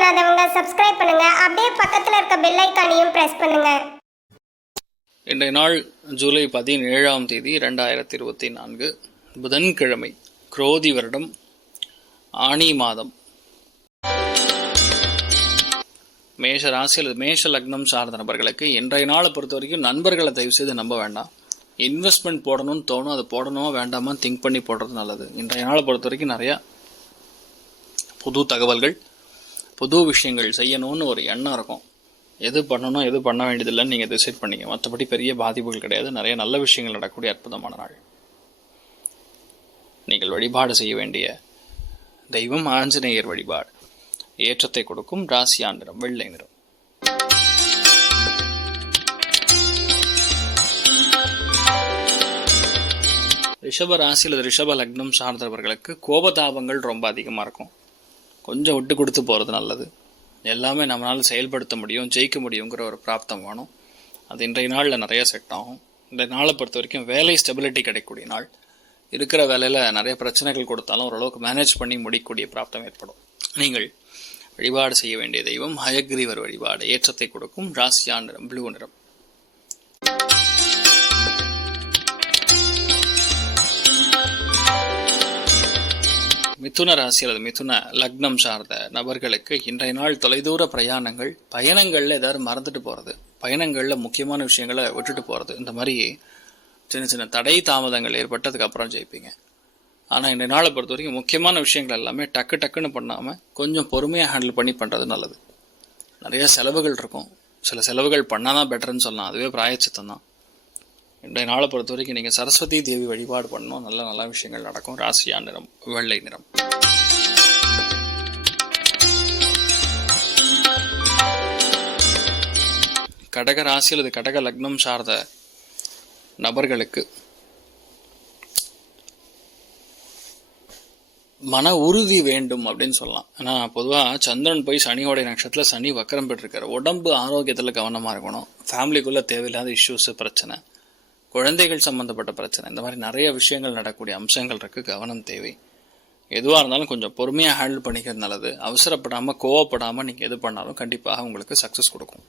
பண்ணாதவங்க சப்ஸ்கிரைப் பண்ணுங்க. அப்படியே பக்கத்தில் இருக்க பெல் ஐக்கானையும் பிரஸ் பண்ணுங்க. இன்றைய நாள் ஜூலை பதினேழாம் தேதி ரெண்டாயிரத்தி இருபத்தி நான்கு புதன்கிழமை குரோதி வருடம் ஆனி மாதம். மேஷ ராசி அல்லது மேஷ லக்னம் சார்ந்த நபர்களுக்கு இன்றைய நாளை பொறுத்த வரைக்கும் நண்பர்களை தயவு செய்து நம்ப வேண்டாம். இன்வெஸ்ட்மெண்ட் போடணும்னு தோணும் அது போடணுமா வேண்டாமா திங்க் பண்ணி போடுறது நல்லது. இன்றைய நாளை பொறுத்த வரைக்கும் நிறையா புது தகவல்கள் புது விஷயங்கள் செய்யணும்னு ஒரு எண்ணம் இருக்கும். எது பண்ணணும் எது பண்ண வேண்டியதில்லைன்னு நீங்கள் டிசைட் பண்ணீங்க. மற்றபடி பெரிய பாதிப்புகள் கிடையாது. நிறைய நல்ல விஷயங்கள் நடக்கக்கூடிய அற்புதமான நாள். நீங்கள் வழிபாடு செய்ய வேண்டிய தெய்வம் ஆஞ்சநேயர் வழிபாடு. ஏற்றத்தை கொடுக்கும் ராசியா நிறம் வெள்ளை நிறம். ரிஷப ராசி அல்லது ரிஷப லக்னம் சார்ந்தவர்களுக்கு கோபதாபங்கள் ரொம்ப அதிகமாக இருக்கும். கொஞ்சம் விட்டு கொடுத்து போகிறது நல்லது. எல்லாமே நம்மளால் செயல்படுத்த முடியும் ஜெயிக்க முடியுங்கிற ஒரு பிராப்தம் வேணும். அது இன்றைய நாளில் நிறைய செட் ஆகும். இந்த நாளை பொறுத்த வரைக்கும் வேலை ஸ்டெபிலிட்டி கிடைக்கக்கூடிய நாள். இருக்கிற வேலையில் நிறைய பிரச்சனைகள் கொடுத்தாலும் ஓரளவுக்கு மேனேஜ் பண்ணி முடிக்கக்கூடிய பிராப்தம் ஏற்படும். நீங்கள் வழிபாடு செய்ய வேண்டிய தெய்வம் ஹயக்ரீவர் வழிபாடு ஏற்றத்தை கொடுக்கும் ராசியா நிறம் ப்ளூ நிறம். மிதுன ராசி அல்லது மிதுன லக்னம் சார்ந்த நபர்களுக்கு இன்றைய நாள் தொலைதூர பிரயாணங்கள் பயணங்களில் ஏதாவது மறந்துட்டு போகிறது பயணங்களில் முக்கியமான விஷயங்களை விட்டுட்டு போகிறது இந்த மாதிரி சின்ன சின்ன தடை தாமதங்கள் ஏற்பட்டதுக்கு அப்புறம் ஜெயிப்பீங்க. ஆனால் இன்றைய நாளை பொறுத்த வரைக்கும் முக்கியமான விஷயங்கள் எல்லாமே டக்கு டக்குன்னு பண்ணாமல் கொஞ்சம் பொறுமையாக ஹேண்டில் பண்ணி பண்ணுறது நல்லது. நிறைய செலவுகள் இருக்கும். சில செலவுகள் பண்ணால் தான் பெட்டர்னு சொல்லலாம். அதுவே பிராயச்சித்தம் தான் நாளை பொறுத்த வரைக்கும் நீங்கள் சரஸ்வதி தேவி வழிபாடு பண்ணணும். நல்ல நல்ல விஷயங்கள் நடக்கும். ராசியா நிறம் வெள்ளை நிறம். கடக ராசி அல்லது கடக லக்னம் சார்ந்த நபர்களுக்கு மன உறுதி வேண்டும் அப்படின்னு சொல்லலாம். ஏன்னா பொதுவாக சந்திரன் போய் சனியோடைய நட்சத்திரத்தில் சனி வக்கரம் பெற்றிருக்காரு. உடம்பு ஆரோக்கியத்தில் கவனமாக இருக்கணும். ஃபேமிலிக்குள்ளே தேவையில்லாத இஷ்யூஸு பிரச்சனை. குழந்தைகள் சம்மந்தப்பட்ட பிரச்சனை. இந்த மாதிரி நிறைய விஷயங்கள் நடக்கக்கூடிய அம்சங்கள் இருக்குது கவனம் தேவை. எதுவாக இருந்தாலும் கொஞ்சம் பொறுமையாக ஹேண்டில் பண்ணிக்கிறது நல்லது. அவசரப்படாமல் கோவப்படாமல் நீங்கள் எது பண்ணாலும் கண்டிப்பாக உங்களுக்கு சக்ஸஸ் கொடுக்கும்.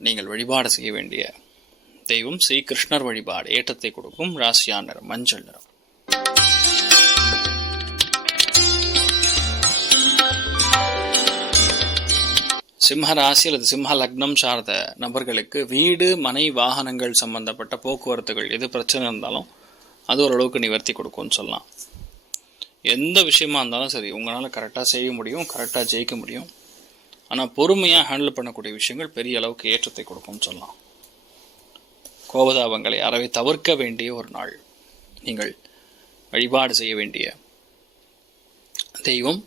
நீங்கள் வழிபாடு செய்ய வேண்டிய தெய்வம் ஸ்ரீ கிருஷ்ணர் வழிபாடு. ஏற்றத்தை கொடுக்கும். ராசியா நிறம் மஞ்சள் நிறம். சிம்ம ராசி அல்லது சிம்ம லக்னம் சார்ந்த நபர்களுக்கு வீடு மனை வாகனங்கள் சம்பந்தப்பட்ட போக்குவரத்துகள் எது பிரச்சனை இருந்தாலும் அது ஓரளவுக்கு நிவர்த்தி கொடுக்கும்னு சொல்லலாம். எந்த விஷயமா இருந்தாலும் சரி உங்களால் கரெக்டாக செய்ய முடியும் கரெக்டாக ஜெயிக்க முடியும். ஆனால் பொறுமையாக ஹேண்டில் பண்ணக்கூடிய விஷயங்கள் பெரிய அளவுக்கு ஏற்றத்தை கொடுக்கும்னு சொல்லலாம். கோபதாபங்களை அறவை தவிர்க்க வேண்டிய ஒரு நாள். நீங்கள் வழிபாடு செய்ய வேண்டிய தெய்வம்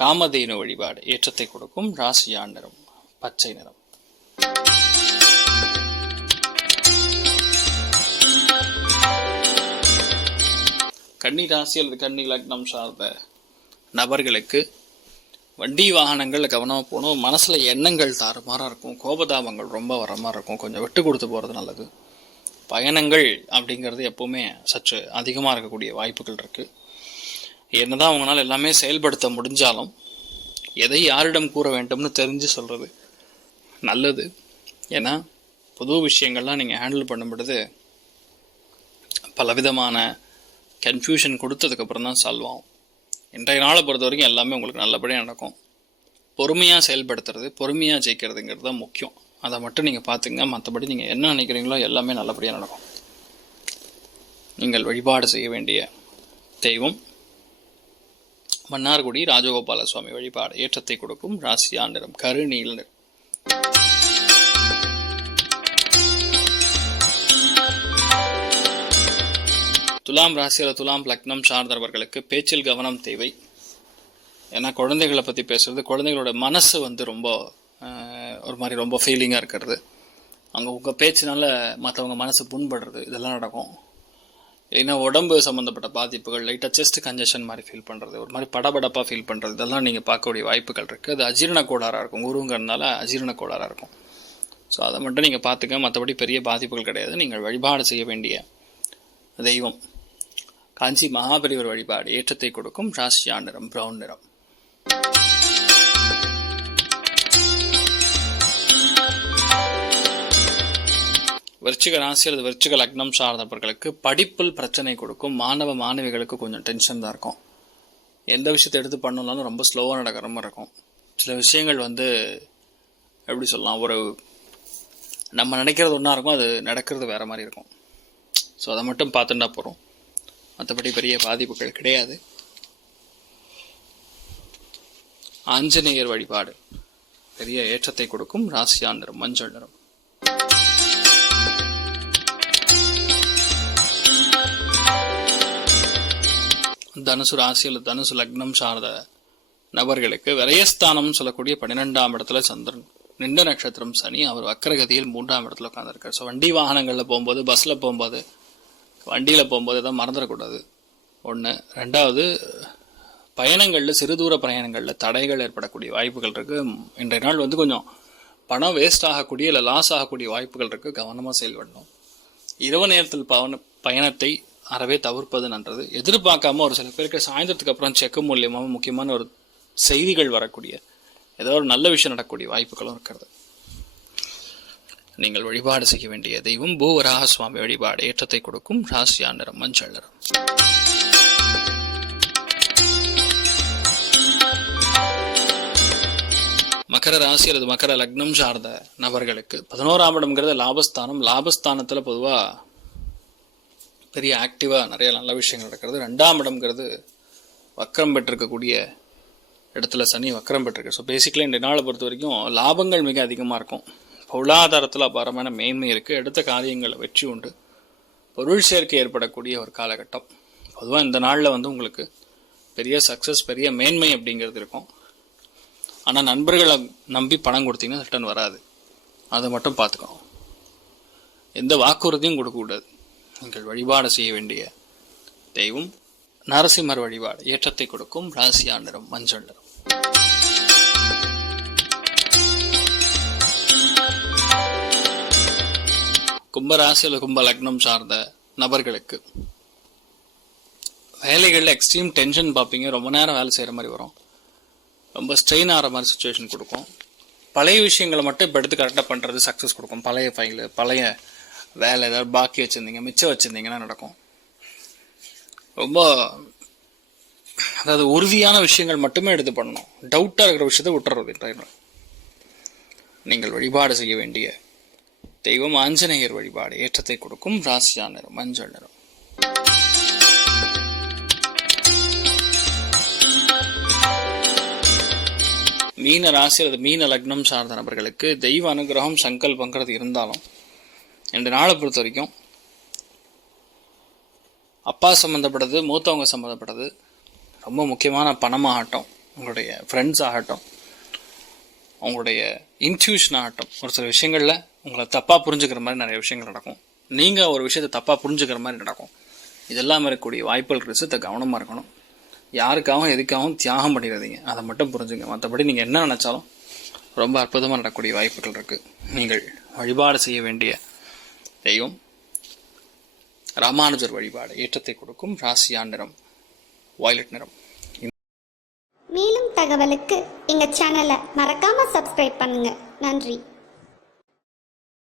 காமதேனு வழிபாடு ஏற்றத்தை கொடுக்கும் ராசியான் நிறம் பச்சை நிறம். கன்னி ராசி அல்லது கன்னி லக்னம் சார்ந்த நபர்களுக்கு வண்டி வாகனங்களில் கவனமாக போகணும். மனசில் எண்ணங்கள் தாறுமாறாக இருக்கும். கோபதாபங்கள் ரொம்ப வர மாதிரி இருக்கும். கொஞ்சம் விட்டு கொடுத்து போகிறது நல்லது. பயணங்கள் அப்படிங்கிறது எப்போவுமே சற்று அதிகமாக இருக்கக்கூடிய வாய்ப்புகள் இருக்குது என்னதான் அவங்களால எல்லாமே செயல்படுத்த முடிஞ்சாலும் எதை யாரிடம் கூற வேண்டும்னு தெரிஞ்சு சொல்கிறது நல்லது. ஏன்னா புது விஷயங்கள்லாம் நீங்கள் ஹேண்டில் பண்ணும் பொழுது பலவிதமான கன்ஃபியூஷன் கொடுத்ததுக்கப்புறம் தான் சால்வ் ஆகும். இன்றைய நாளை பொறுத்த வரைக்கும் எல்லாமே உங்களுக்கு நல்லபடியாக நடக்கும். பொறுமையாக செயல்படுத்துறது பொறுமையாக ஜெயிக்கிறதுங்கிறது தான் முக்கியம். அதை மட்டும் நீங்கள் பார்த்துங்க. மற்றபடி நீங்கள் என்ன நினைக்கிறீங்களோ எல்லாமே நல்லபடியாக நடக்கும். நீங்கள் வழிபாடு செய்ய வேண்டிய தெய்வம் மன்னார்குடி ராஜகோபால சுவாமி வழிபாடு. ஏற்றத்தை கொடுக்கும் ராசியா நிறம் கருநீல நிறம் துலாம் ராசியில் துலாம் லக்னம் சார்ந்தவர்களுக்கு பேச்சில் கவனம் தேவை. ஏன்னா குழந்தைகளை பற்றி பேசுறது குழந்தைகளோட மனசு வந்து ரொம்ப ஒரு மாதிரி ரொம்ப ஃபீலிங்காக இருக்கிறது. அங்கே உங்கள் பேச்சினால மற்றவங்க மனசு புண்படுறது இதெல்லாம் நடக்கும். இல்லைன்னா உடம்பு சம்மந்தப்பட்ட பாதிப்புகள் லைட்டாக செஸ்ட் கன்ஜெஷன் மாதிரி ஃபீல் பண்ணுறது ஒரு மாதிரி படபடப்பாக ஃபீல் பண்ணுறது இதெல்லாம் நீங்கள் பார்க்கக்கூடிய வாய்ப்புகள் இருக்குது அது அஜீரண கோளாறாக இருக்கும். குருங்கிறதுனால அஜீரண கோளாறாக இருக்கும். ஸோ அதை மட்டும் நீங்கள் பார்த்துக்க மற்றபடி பெரிய பாதிப்புகள் கிடையாது. நீங்கள் வழிபாடு செய்ய வேண்டிய தெய்வம். காஞ்சி மகாபெரிவர் வழிபாடு ஏற்றத்தை கொடுக்கும். ராசியா நிறம் பிரவுன் நிறம். விருச்சிக ராசி அல்லது விருச்சிக லக்னம் சார்ந்தவர்களுக்கு படிப்பில் பிரச்சனை கொடுக்கும். மாணவ மாணவிகளுக்கு கொஞ்சம் டென்ஷன் தான் இருக்கும். எந்த விஷயத்தை எடுத்து பண்ணணும்னாலும் ரொம்ப ஸ்லோவாக நடக்கிற மாதிரி இருக்கும். சில விஷயங்கள் வந்து எப்படி சொல்லலாம் ஒரு நம்ம நினைக்கிறது ஒன்றா இருக்கும் அது நடக்கிறது வேற மாதிரி இருக்கும். ஸோ அதை மட்டும் பார்த்துட்டா போகிறோம் மற்றபடி பெரிய பாதிப்புகள் கிடையாது. ஆஞ்சநேயர் வழிபாடு. பெரிய ஏற்றத்தை கொடுக்கும். ராசியா நிறம் மஞ்சள் நிறம். தனுசு ராசியில் தனுசு லக்னம் சார்ந்த நபர்களுக்கு விரயஸ்தானம் சொல்லக்கூடிய பன்னிரெண்டாம் இடத்துல சந்திரன். நின்ற நட்சத்திரம் சனி அவர் வக்கரகதியில் மூன்றாம் இடத்துல உட்காந்துருக்கார் ஸோ வண்டி வாகனங்களில் போகும்போது பஸ்ஸில் போகும்போது வண்டியில் போகும்போது எதாவது மறந்துடக்கூடாது. ஒன்று ரெண்டாவது பயணங்களில் சிறு தூர பயணங்களில் தடைகள் ஏற்படக்கூடிய வாய்ப்புகள் இருக்குது இன்றைய நாள் வந்து கொஞ்சம் பணம் வேஸ்ட் ஆகக்கூடிய இல்லை லாஸ் ஆகக்கூடிய வாய்ப்புகள் இருக்குது கவனமாக செயல்படணும். இரவு நேரத்தில் பவன பயணத்தை அறவே தவிர்ப்பது நன்றது. எதிர்பார்க்காம ஒரு சில பேருக்கு சாயந்தரத்துக்கு அப்புறம் செக் மூலியமாக முக்கியமான ஒரு செய்திகள் வரக்கூடிய ஏதோ ஒரு நல்ல விஷயம் நடக்கக்கூடிய வாய்ப்புகளும் இருக்கிறது. நீங்கள் வழிபாடு செய்ய வேண்டிய தெய்வம் பூவராக சுவாமி வழிபாடு ஏற்றத்தை கொடுக்கும் ராசியா நிறம் மஞ்சள் நிறம் மகர ராசி அல்லது மகர லக்னம் சார்ந்த நபர்களுக்கு பதினோராம் இடம்ங்கிறது லாபஸ்தானம். லாபஸ்தானத்தில் பொதுவாக பெரிய ஆக்டிவாக நிறைய நல்ல விஷயங்கள் நடக்கிறது. ரெண்டாம் இடம்ங்கிறது வக்கரம் பெற்றிருக்கக்கூடிய இடத்துல சனி வக்கரம் பெற்றிருக்கு. ஸோ பேசிக்கலி இந்த நாளை பொறுத்த வரைக்கும் லாபங்கள் மிக அதிகமாக இருக்கும். பொருளாதாரத்தில் அபாரமான மேன்மை இருக்குது எடுத்த காரியங்களை வெற்றி உண்டு. பொருள் சேர்க்கை ஏற்படக்கூடிய ஒரு காலகட்டம். பொதுவாக இந்த நாளில் வந்து உங்களுக்கு பெரிய சக்ஸஸ் பெரிய மேன்மை அப்படிங்கிறது இருக்கும். ஆனால் நண்பர்களை நம்பி பணம் கொடுத்தீங்கன்னா ரிட்டர்ன் வராது. அதை மட்டும் பார்த்துக்கணும். எந்த வாக்குறுதியும் கொடுக்கக்கூடாது. நீங்கள் வழிபாடு செய்ய வேண்டிய தெய்வம் நரசிம்மர் வழிபாடு. ஏற்றத்தை கொடுக்கும் ராசியா நிறம் மஞ்சள் நிறம் கும்பராசி அல்லது கும்ப லக்னம் சார்ந்த நபர்களுக்கு வேலைகளில் எக்ஸ்ட்ரீம் டென்ஷன் பார்ப்பீங்க. ரொம்ப நேரம் வேலை செய்கிற மாதிரி வரும். ரொம்ப ஸ்ட்ரெயின் ஆகிற மாதிரி சுச்சுவேஷன் கொடுக்கும். பழைய விஷயங்களை மட்டும் இப்போ எடுத்து கரெக்டாக பண்ணுறது சக்ஸஸ் கொடுக்கும். பழைய ஃபைலு பழைய வேலை ஏதாவது பாக்கி வச்சுருந்தீங்க மிச்சம் வச்சுருந்தீங்கன்னா நடக்கும். ரொம்ப அதாவது உறுதியான விஷயங்கள் மட்டுமே எடுத்து பண்ணணும். டவுட்டாக இருக்கிற விஷயத்தை விட்டுறது இன்றைய நீங்கள் வழிபாடு செய்ய வேண்டிய தெய்வம் ஆஞ்சநேயர் வழிபாடு ஏற்றத்தை கொடுக்கும் ராசியா நிறம் மஞ்சள் நிறம். மீன ராசி அல்லது மீன லக்னம் சார்ந்த நபர்களுக்கு தெய்வ அனுகிரகம் சங்கல்பங்கிறது இருந்தாலும் இந்த நாளை பொறுத்த வரைக்கும் அப்பா சம்மந்தப்பட்டது மூத்தவங்க சம்மந்தப்பட்டது ரொம்ப முக்கியமான பணமாகட்டும் உங்களுடைய ஃப்ரெண்ட்ஸ் ஆகட்டும் உங்களுடைய இன்ட்யூஷன் ஆகட்டும். ஒரு சில விஷயங்களில் உங்களை தப்பாக புரிஞ்சுக்கிற மாதிரி நிறைய விஷயங்கள் நடக்கும். நீங்கள் ஒரு விஷயத்தை தப்பாக புரிஞ்சுக்கிற மாதிரி நடக்கும். இதெல்லாம் இருக்கக்கூடிய வாய்ப்புகள் இருக்குது கவனமாக இருக்கணும். யாருக்காகவும் எதுக்காகவும் தியாகம் பண்ணிடாதீங்க. அதை மட்டும் புரிஞ்சுங்க. மற்றபடி நீங்கள் என்ன நினச்சாலும் ரொம்ப அற்புதமாக நடக்கக்கூடிய வாய்ப்புகள் இருக்குது நீங்கள் வழிபாடு செய்ய வேண்டிய தெய்வம் ராமானுஜர் வழிபாடு ஏற்றத்தை கொடுக்கும் ராசியா நிறம் வயலட் நிறம். மேலும் தகவலுக்கு எங்கள் சேனலை மறக்காமல் சப்ஸ்கிரைப் பண்ணுங்கள் நன்றி.